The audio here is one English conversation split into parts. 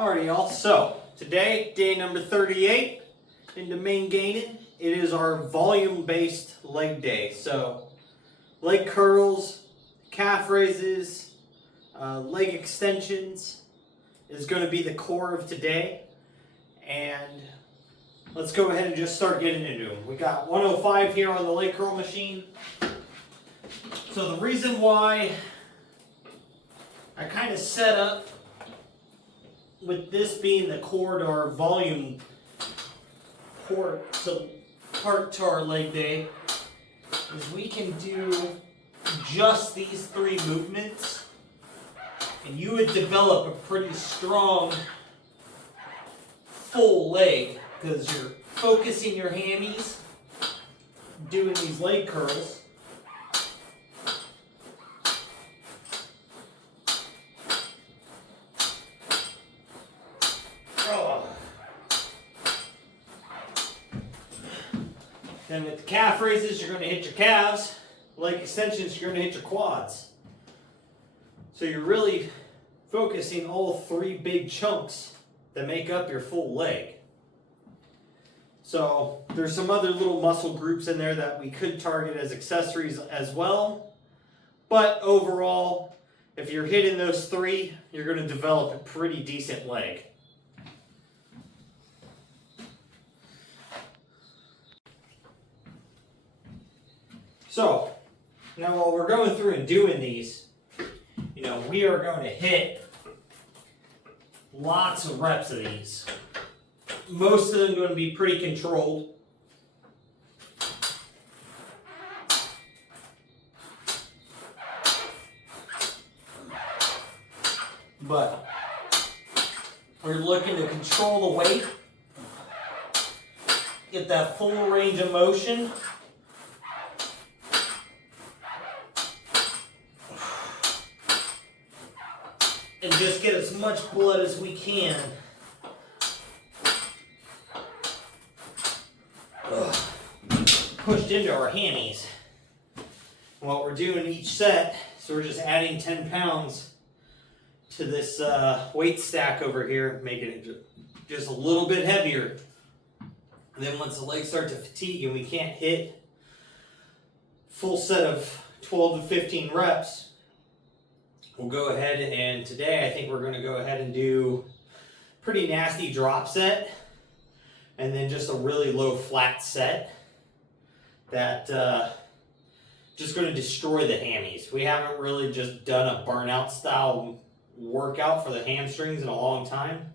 Alrighty y'all, so today, day number 38 into main gaining. It is our volume-based leg day. So leg curls, calf raises, leg extensions is going to be the core of today. And let's go ahead and just start getting into them. We got 105 here on the leg curl machine. So the reason why I kind of set up with this being the core to our volume part to our leg day is we can do just these three movements and you would develop a pretty strong full leg because you're focusing your hammies doing these leg curls. Then with the calf raises, you're going to hit your calves. Leg extensions, you're going to hit your quads. So you're really focusing all three big chunks that make up your full leg. So there's some other little muscle groups in there that we could target as accessories as well. But overall, if you're hitting those three, you're going to develop a pretty decent leg. So, now while we're going through and doing these, we are going to hit lots of reps of these. Most of them going to be pretty controlled. But we're looking to control the weight, get that full range of motion. And just get as much blood as we can. Pushed into our hammies. And what we're doing each set, so we're just adding 10 pounds to this weight stack over here, making it just a little bit heavier. And then once the legs start to fatigue and we can't hit full set of 12 to 15 reps, we'll go ahead and today I think we're going to go ahead and do pretty nasty drop set and then just a really low flat set that just going to destroy the hammies. We haven't really just done a burnout style workout for the hamstrings in a long time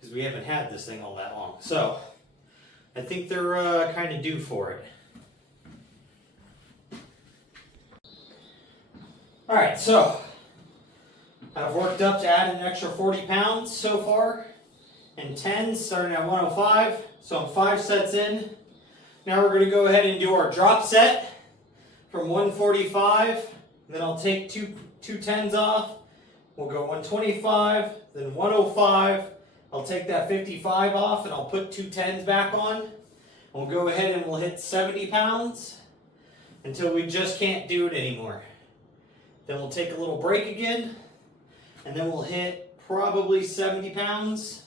because we haven't had this thing all that long. So I think they're kind of due for it. Alright, so I've worked up to add an extra 40 pounds so far in 10, starting at 105. So I'm 5 sets in. Now we're going to go ahead and do our drop set from 145. Then I'll take two 10s off. We'll go 125, then 105. I'll take that 55 off and I'll put 2 10s back on. We'll go ahead and we'll hit 70 pounds until we just can't do it anymore. Then we'll take a little break again. And then we'll hit probably 70 pounds,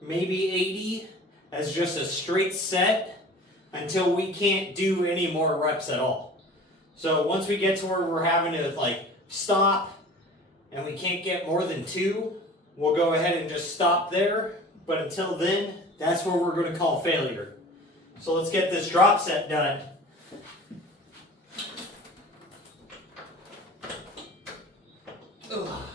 maybe 80, as just a straight set until we can't do any more reps at all. So once we get to where we're having to stop and we can't get more than 2, we'll go ahead and just stop there. But until then, that's where we're going to call failure. So let's get this drop set done. Ugh.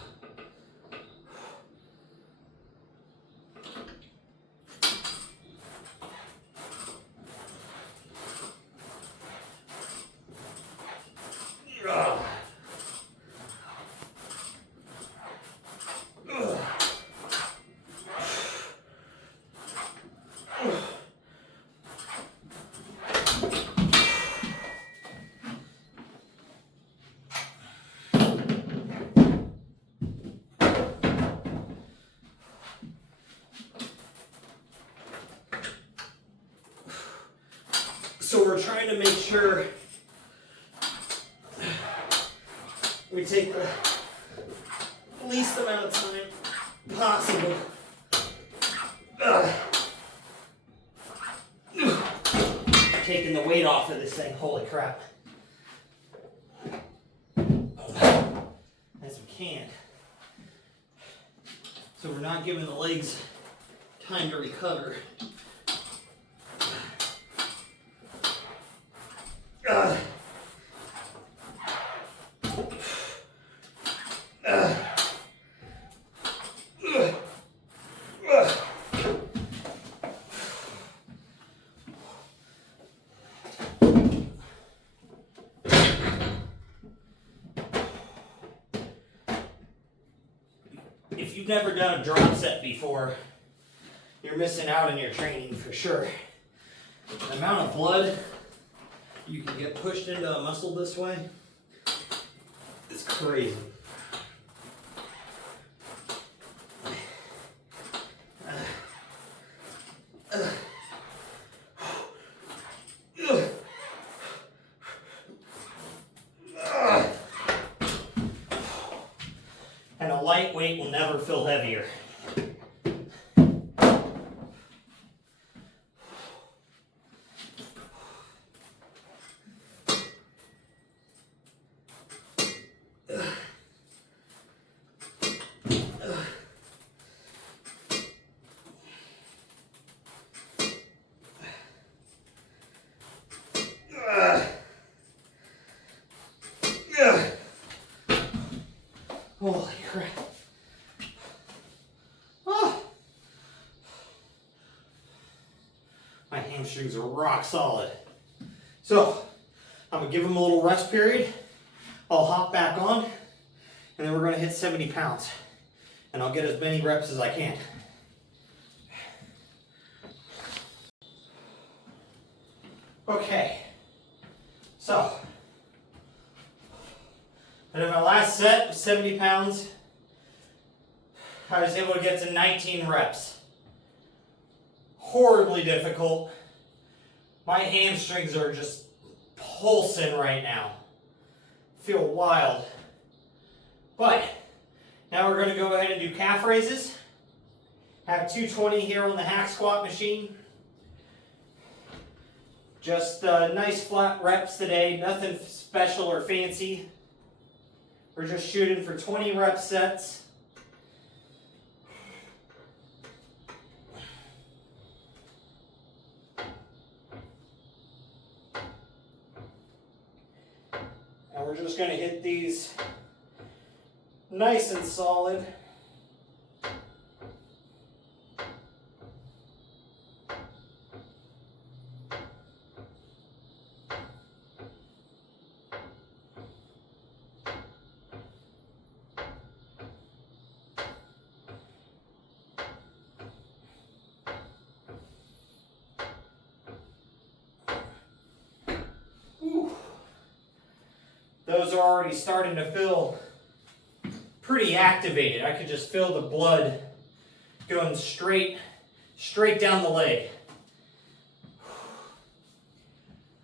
So we're trying to make sure we take the least amount of time possible weight off of this thing. Holy crap. As we can. So we're not giving the legs time to recover. If you've never done a drop set before, you're missing out on your training for sure. The amount of blood you can get pushed into a muscle this way is crazy. And a lightweight will never feel heavier. Holy crap. Ah. My hamstrings are rock solid. So, I'm going to give them a little rest period. I'll hop back on, and then we're going to hit 70 pounds. And I'll get as many reps as I can. Okay. So, and in my last set, 70 pounds, I was able to get to 19 reps. Horribly difficult. My hamstrings are just pulsing right now. Feel wild. But now we're going to go ahead and do calf raises. Have 220 here on the hack squat machine. Just nice flat reps today, nothing special or fancy. We're just shooting for 20 rep sets. And we're just going to hit these nice and solid. Those are already starting to feel pretty activated. I could just feel the blood going straight down the leg.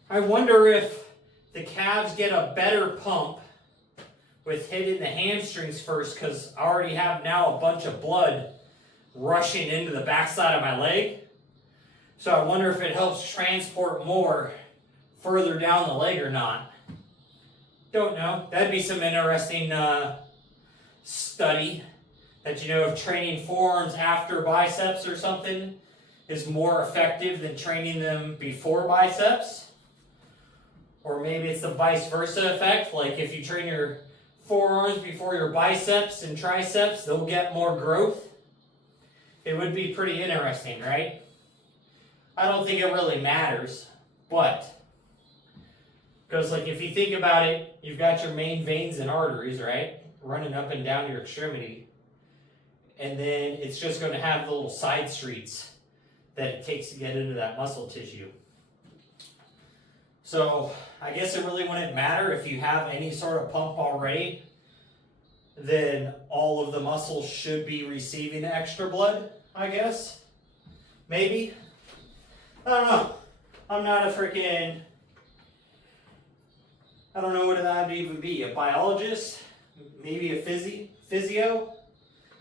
I wonder if the calves get a better pump with hitting the hamstrings first, because I already have now a bunch of blood rushing into the backside of my leg. So I wonder if it helps transport more further down the leg or not. Don't know. That'd be some interesting study. That, you know, if training forearms after biceps or something is more effective than training them before biceps. Or maybe it's the vice versa effect. Like if you train your forearms before your biceps and triceps, they'll get more growth. It would be pretty interesting, right? I don't think it really matters, but because, like, if you think about it, you've got your main veins and arteries, right? Running up and down your extremity. And then it's just going to have the little side streets that it takes to get into that muscle tissue. So, I guess it really wouldn't matter if you have any sort of pump already. Then all of the muscles should be receiving extra blood, I guess. Maybe. I don't know. I'm not a freaking... I don't know what that would even be. A biologist? Maybe a physio?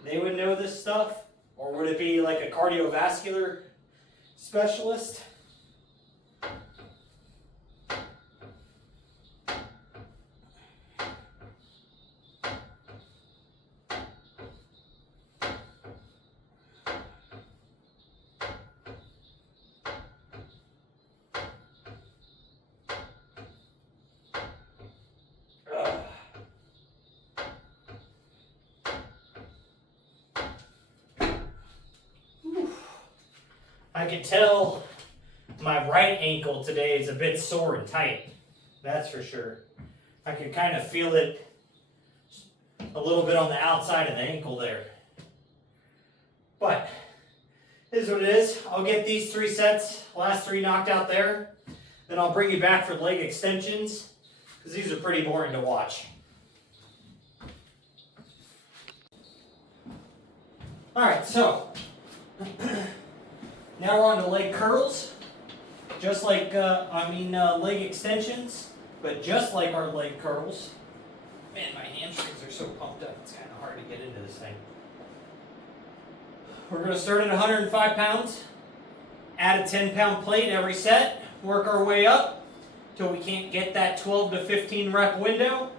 They would know this stuff? Or would it be like a cardiovascular specialist? I can tell my right ankle today is a bit sore and tight. That's for sure. I can kind of feel it a little bit on the outside of the ankle there. But it is what it is. I'll get these 3 sets, last 3 knocked out there. Then I'll bring you back for leg extensions, because these are pretty boring to watch. Alright, so now we're on to leg curls. Just like, leg extensions, but just like our leg curls. Man, my hamstrings are so pumped up, it's kind of hard to get into this thing. We're going to start at 105 pounds, add a 10-pound plate every set, work our way up till we can't get that 12 to 15 rep window,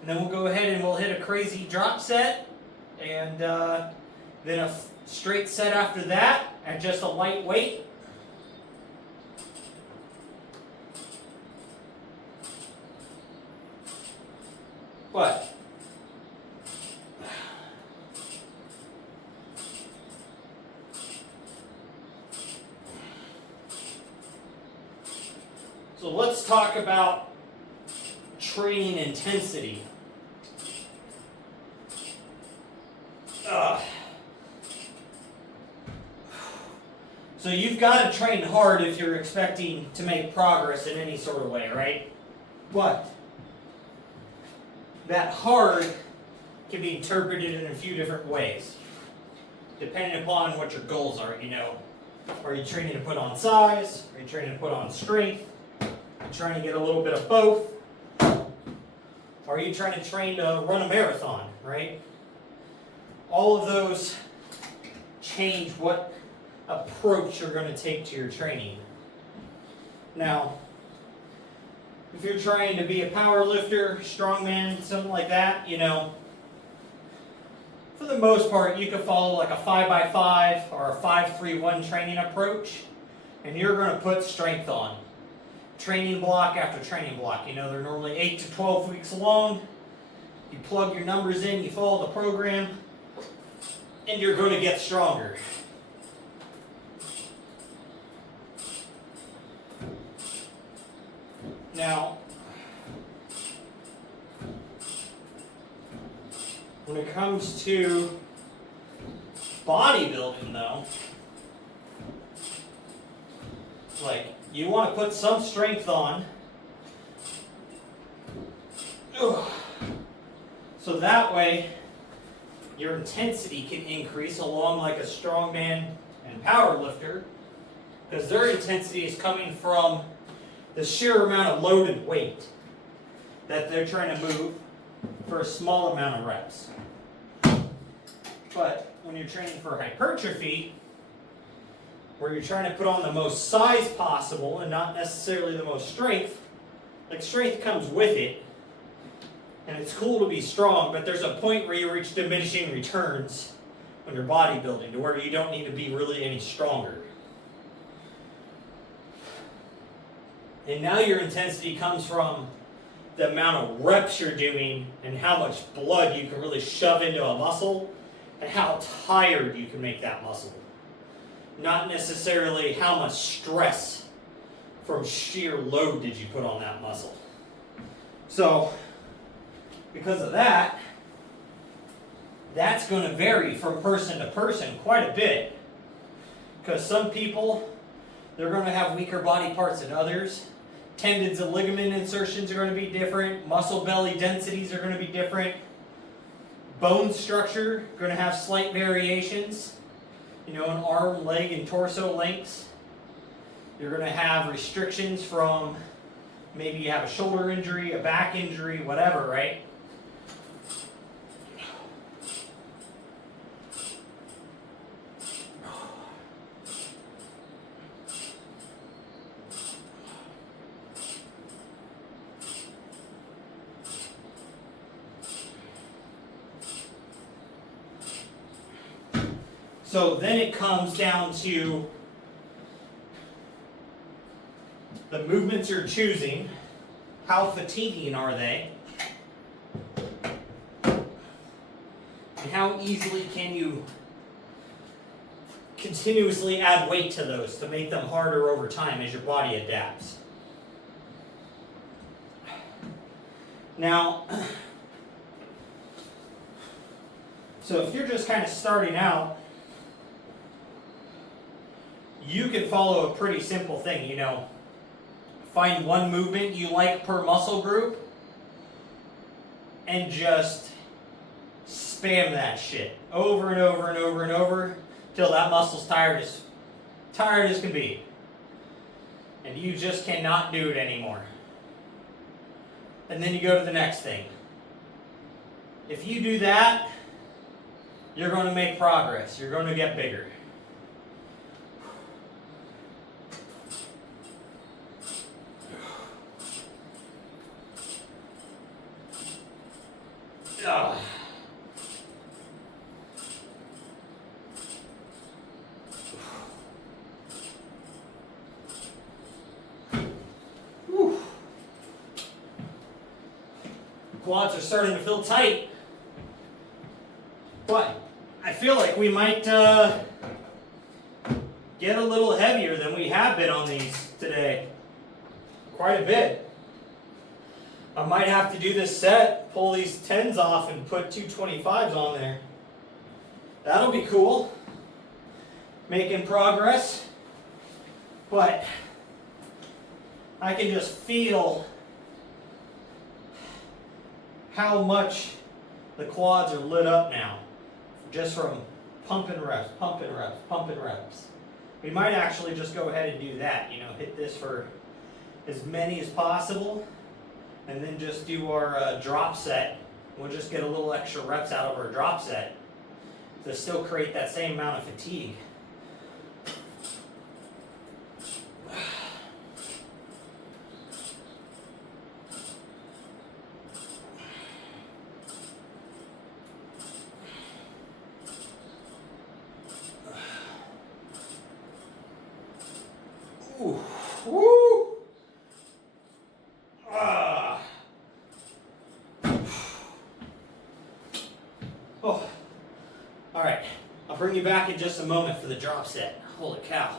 and then we'll go ahead and we'll hit a crazy drop set, and then a straight set after that at just a light weight. But so let's talk about training intensity. So you've got to train hard if you're expecting to make progress in any sort of way, right? But that hard can be interpreted in a few different ways, depending upon what your goals are, you know. Are you training to put on size? Are you training to put on strength? Are you trying to get a little bit of both? Are you trying to train to run a marathon, right? All of those change what approach you're going to take to your training. Now, if you're trying to be a power lifter, strongman, something like that, you know, for the most part, you could follow like a 5x5 or a 5-3-1 training approach, and you're going to put strength on. Training block after training block. You know, they're normally 8 to 12 weeks long. You plug your numbers in, you follow the program, and you're going to get stronger. Now, when it comes to bodybuilding though, like, you want to put some strength on, so that way your intensity can increase along like a strongman and power lifter, because their intensity is coming from the sheer amount of loaded weight that they're trying to move for a small amount of reps. But when you're training for hypertrophy, where you're trying to put on the most size possible and not necessarily the most strength, like strength comes with it, and it's cool to be strong, but there's a point where you reach diminishing returns when you're bodybuilding to where you don't need to be really any stronger. And now your intensity comes from the amount of reps you're doing and how much blood you can really shove into a muscle and how tired you can make that muscle. Not necessarily how much stress from sheer load did you put on that muscle. So, because of that, that's going to vary from person to person quite a bit. Because some people, they're going to have weaker body parts than others. Tendons and ligament insertions are going to be different. Muscle belly densities are going to be different. Bone structure going to have slight variations. You know, in arm, leg, and torso lengths. You're going to have restrictions from maybe you have a shoulder injury, a back injury, whatever, right? So then it comes down to the movements you're choosing. How fatiguing are they? And how easily can you continuously add weight to those to make them harder over time as your body adapts. Now, so if you're just kind of starting out, you can follow a pretty simple thing, you know. Find one movement you like per muscle group and just spam that shit over and over and over and over till that muscle's tired as can be. And you just cannot do it anymore. And then you go to the next thing. If you do that, you're going to make progress. You're going to get bigger. Ugh. Quads are starting to feel tight, but I feel like we might get a little heavier than we have been on these today. Quite a bit. I might have to do this set, pull these 10s off and put 225s on there. That'll be cool. Making progress. But I can just feel how much the quads are lit up now. Just from pumping reps, pumping reps, pumping reps. We might actually just go ahead and do that. You know, hit this for as many as possible. And then just do our drop set. We'll just get a little extra reps out of our drop set to still create that same amount of fatigue. Ooh. Woo! Oh, all right. I'll bring you back in just a moment for the drop set. Holy cow.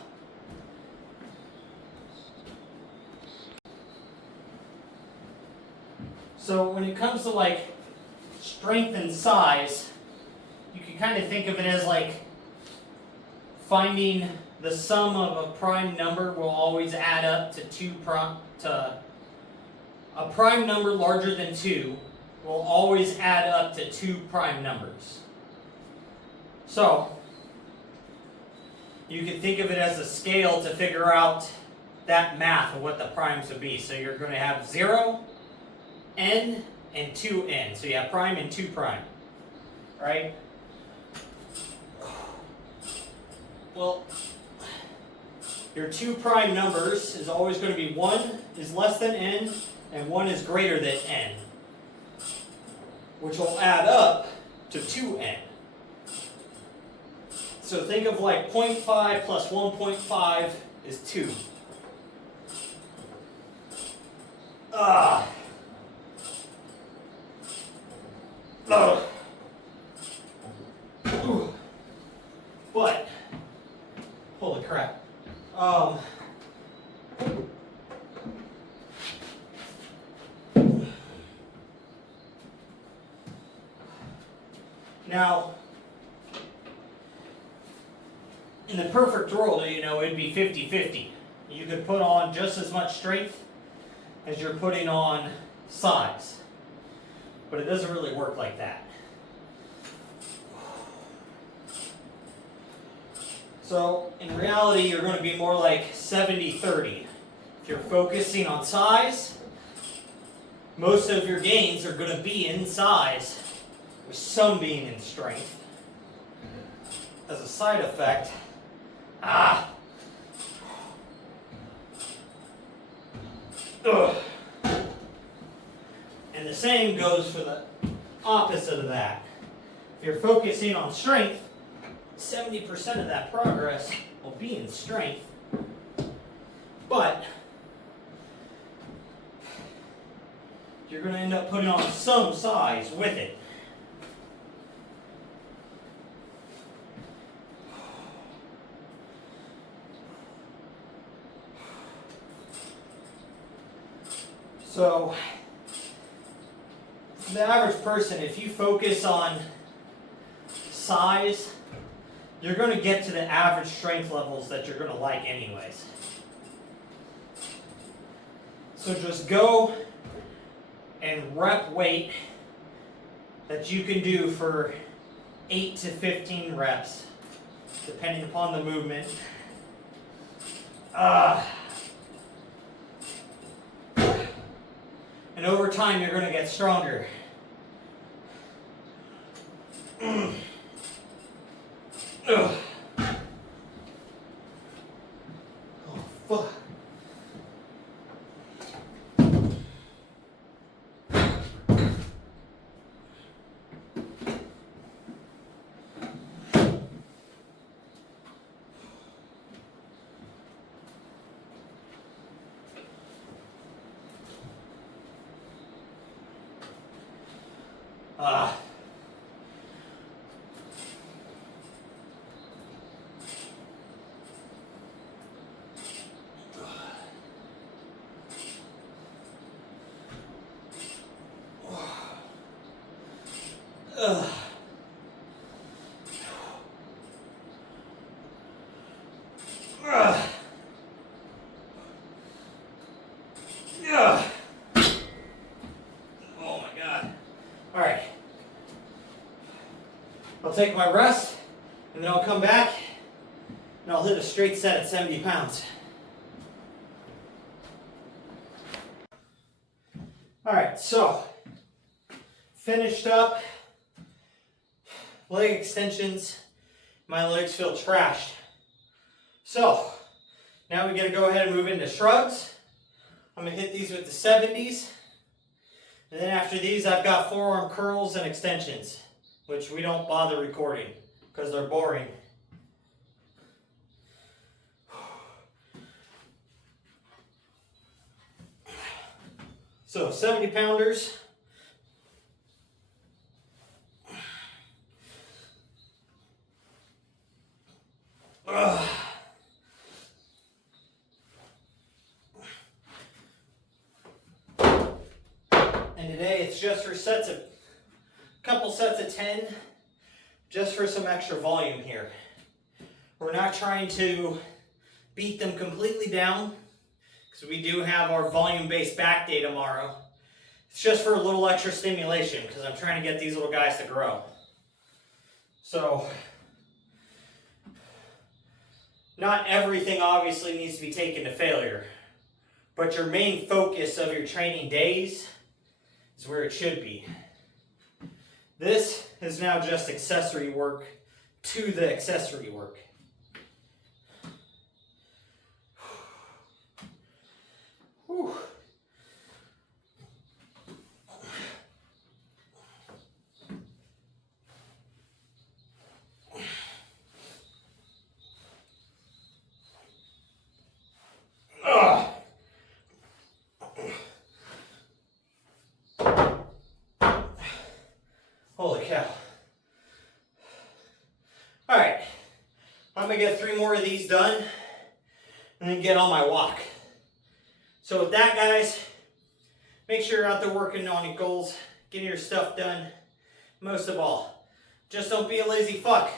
So when it comes to like strength and size, you can kind of think of it as like finding the sum of a prime number will always add up to a prime number larger than 2 will always add up to 2 prime numbers. So, you can think of it as a scale to figure out that math of what the primes would be. So you're going to have 0, n, and 2n. So you have prime and 2 prime, right? Well, your 2 prime numbers is always going to be 1 is less than n and 1 is greater than n, which will add up to 2n. So think of like 0.5 plus 1.5 is 2. Ugh. But, holy crap. Now, in the perfect world, you know, it'd be 50-50. You could put on just as much strength as you're putting on size. But it doesn't really work like that. So, in reality, you're going to be more like 70-30. If you're focusing on size, most of your gains are going to be in size, with some being in strength. As a side effect, Ugh. And the same goes for the opposite of that. If you're focusing on strength, 70% of that progress will be in strength, but you're going to end up putting on some size with it. So, the average person, if you focus on size, you're going to get to the average strength levels that you're going to like anyways. So just go and rep weight that you can do for 8 to 15 reps, depending upon the movement. And over time, you're going to get stronger. Oh, fuck. Oh my God. All right. I'll take my rest, and then I'll come back, and I'll hit a straight set at 70 pounds. All right, so finished up leg extensions. My legs feel trashed. So now we gotta go ahead and move into shrugs. I'm gonna hit these with the 70s. And then after these, I've got forearm curls and extensions, which we don't bother recording because they're boring. So 70 pounders. And today it's just for couple sets of 10, just for some extra volume here. We're not trying to beat them completely down, because we do have our volume-based back day tomorrow. It's just for a little extra stimulation, because I'm trying to get these little guys to grow. So, not everything obviously needs to be taken to failure, but your main focus of your training days is where it should be. This is now just accessory work to the accessory work. Whew. Holy cow. Alright, I'm going to get 3 more of these done and then get on my walk. So with that, guys, make sure you're out there working on your goals, getting your stuff done. Most of all, just don't be a lazy fuck.